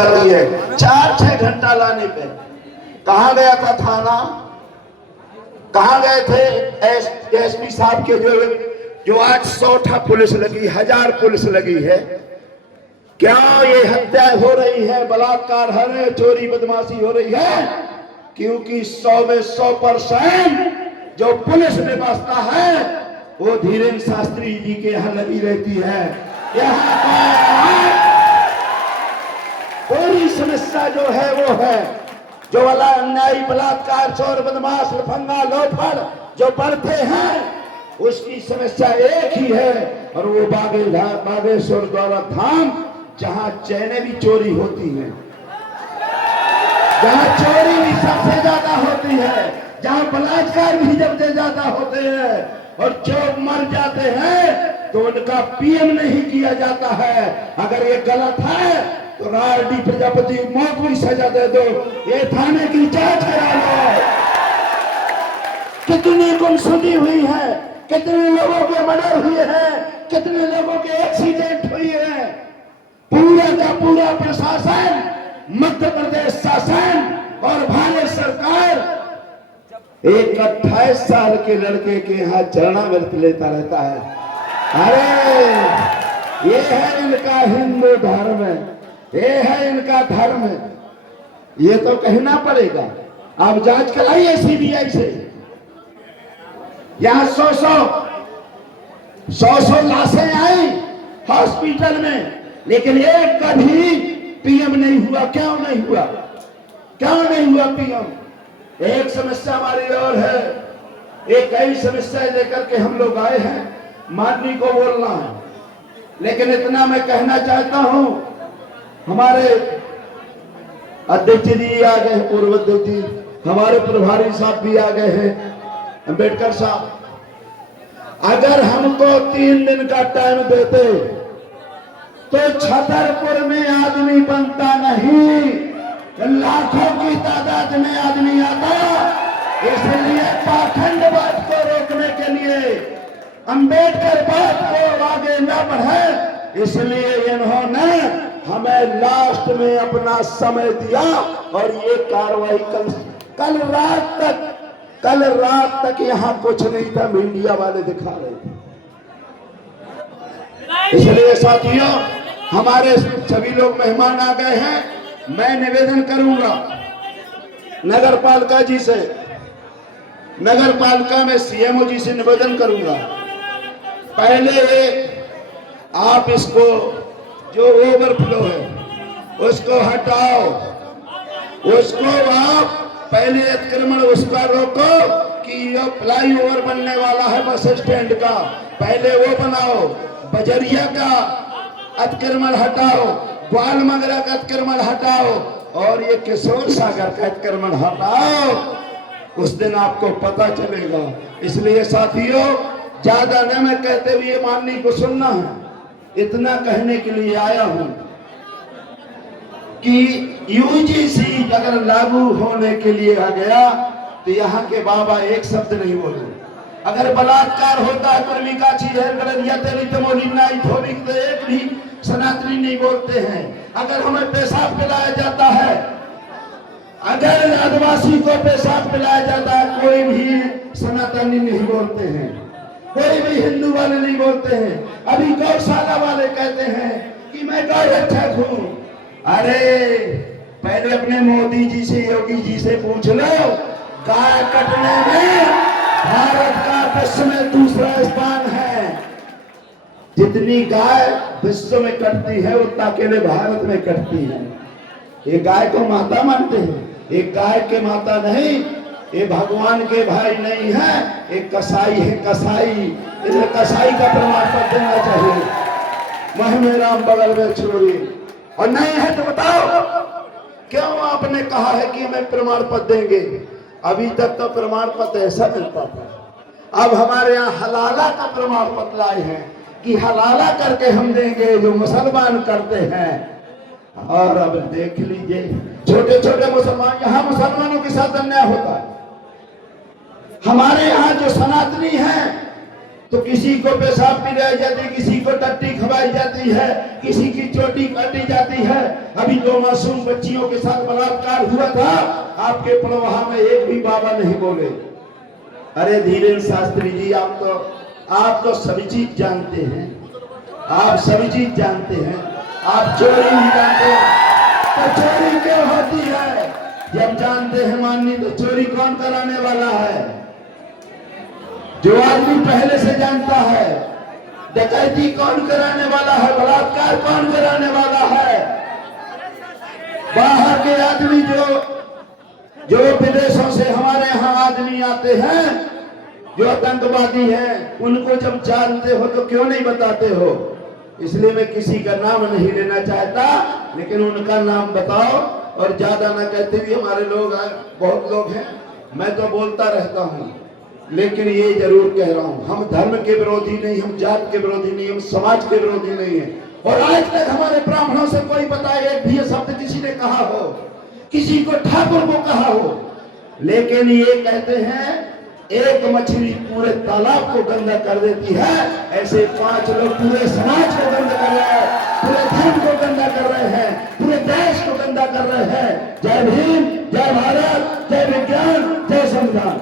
है 4-6 घंटा लाने पे। कहाँ गया था थाना, कहाँ गए थे एसपी साहब के जो आज 100 पुलिस लगी, 1000 पुलिस लगी है। क्या ये हत्या हो रही है, बलात्कार हो रहे, चोरी बदमाशी हो रही है? क्योंकि 100 में 100% जो पुलिस में बसता है वो धीरेन्द्र शास्त्री जी के यहाँ लगी रहती है। यहाँ पूरी समस्या जो है वो है जो वाला अन्यायी बलात्कार चोर बदमाश लफंगा लोफर जो बढ़ते हैं उसकी समस्या एक ही है और वो बागेश्वर द्वारा धाम जहां चैने भी चोरी होती है, जहां चोरी भी सबसे ज्यादा होती है, जहां बलात्कार भी सबसे ज्यादा होते हैं और जो मर जाते हैं तो उनका पीएम नहीं किया जाता है। अगर ये गलत है तो राडी प्रजापति मौत की सजा दे दो, ये थाने की जांच करा लो। कितनी गुमशुदगी हुई है, कितने लोगों के मर्डर हुए हैं, कितने लोगों के एक्सीडेंट हुए हैं। पूरा का पूरा प्रशासन, मध्य प्रदेश शासन और भारत सरकार एक 28 साल के लड़के के यहाँ चरणामृत लेता रहता है। अरे ये है इनका हिंदू धर्म, ये है इनका धर्म, ये तो कहना पड़ेगा। आप जांच कराइए सीबीआई से। यहां 100 लाशें आई हॉस्पिटल में, लेकिन एक कभी पीएम नहीं हुआ। क्यों नहीं हुआ, क्यों नहीं हुआ पीएम? एक समस्या हमारी और है, एक कई समस्याएं लेकर के हम लोग आए हैं, माननी को बोलना है। लेकिन इतना मैं कहना चाहता हूं, हमारे अध्यक्ष जी आ गए, पूर्व अध्यक्ष जी, हमारे प्रभारी साहब भी आ गए हैं, अंबेडकर साहब। अगर हमको 3 दिन का टाइम देते तो छतरपुर में आदमी बनता नहीं, लाखों की तादाद में आदमी आता। इसलिए पाखंडवाद को रोकने के लिए, अंबेडकर बात को आगे न बढ़े, इसलिए इन्होंने हमें लास्ट में अपना समय दिया और ये कार्रवाई कल रात तक यहाँ कुछ नहीं था, मीडिया वाले दिखा रहे थे। इसलिए साथियों, हमारे सभी लोग मेहमान आ गए हैं। मैं निवेदन करूंगा नगर पालिका जी से, नगर पालिका में सीएमओ जी से निवेदन करूंगा, पहले आप इसको जो ओवरफ्लो है उसको हटाओ, उसको आप पहले अतिक्रमण उसका रोको कि ये फ्लाईओवर बनने वाला है बस स्टैंड का, पहले वो बनाओ। बजरिया का अतिक्रमण हटाओ, ग्वाल मंगरा का अतिक्रमण हटाओ और ये किशोर सागर का अतिक्रमण हटाओ, उस दिन आपको पता चलेगा। इसलिए साथियों, ज्यादा न मैं कहते हुए माननी को सुनना है, इतना कहने के लिए आया हूं कि यूजीसी अगर लागू होने के लिए आ गया तो यहाँ के बाबा एक शब्द नहीं बोले। अगर बलात्कार होता है तो एक भी सनातनी नहीं बोलते हैं। अगर हमें पेशाब पिलाया जाता है, अगर आदिवासी को पेशाब पिलाया जाता है, कोई भी सनातनी नहीं बोलते हैं, कोई भी हिंदू वाले नहीं बोलते हैं। अभी गौशाला वाले कहते हैं कि मैं गौ रक्षक हूं। अरे पहले अपने मोदी जी से, योगी जी से पूछ लो, गाय कटने में भारत का विश्व में दूसरा स्थान है। जितनी गाय विश्व में कटती है उतना अकेले भारत में कटती है। ये गाय को माता मानते हैं, एक गाय के माता नहीं, ये भगवान के भाई नहीं है, एक कसाई है, कसाई। इसे कसाई का प्रमाण पत्र देना चाहिए। मह में राम बगल में छोड़ी, और नहीं है तो बताओ क्यों आपने कहा है कि हमें प्रमाण पत्र देंगे? अभी तक तो प्रमाण पत्र ऐसा मिलता था, अब हमारे यहाँ हलाला का प्रमाण पत्र लाए हैं कि हलाला करके हम देंगे जो मुसलमान करते हैं। और अब देख लीजिए, छोटे छोटे मुसलमान, यहाँ मुसलमानों के साथ अन्याय होता है। हमारे यहाँ जो सनातनी हैं तो किसी को पेशाब पिलाई जाती है, किसी को टट्टी खवाई जाती है, किसी की चोटी काटी जाती है। अभी 2 मासूम बच्चियों के साथ बलात्कार हुआ था, आपके पड़ोहा में एक भी बाबा नहीं बोले। अरे धीरेन्द्र शास्त्री जी, आप तो सभी चीज जानते हैं, आप सभी चीज जानते हैं, आप चोरी नहीं जानते। तो चोरी क्यों होती है? जब जानते हैं माननी, तो चोरी कौन कराने वाला है? जो आदमी पहले से जानता है। डकैती कौन कराने वाला है? बलात्कार कौन कराने वाला है? बाहर के आदमी जो विदेशों से हमारे यहाँ आदमी आते हैं, जो आतंकवादी हैं, उनको जब जानते हो तो क्यों नहीं बताते हो? इसलिए मैं किसी का नाम नहीं लेना चाहता, लेकिन उनका नाम बताओ। और ज्यादा ना कहते भी, हमारे लोग बहुत लोग हैं, मैं तो बोलता रहता हूँ, लेकिन ये जरूर कह रहा हूँ, हम धर्म के विरोधी नहीं, हम जात के विरोधी नहीं, हम समाज के विरोधी नहीं है। और आज तक हमारे ब्राह्मणों से कोई बताए एक भी शब्द किसी ने कहा हो, किसी को ठाकुर को कहा हो। लेकिन ये कहते हैं एक मछली पूरे तालाब को गंदा कर देती है, ऐसे 5 लोग पूरे समाज को गंदा कर रहे हैं, पूरे धर्म को गंदा कर रहे हैं, पूरे देश को गंदा कर रहे हैं। जय भीम, जय भारत, जय विज्ञान, जय संविधान।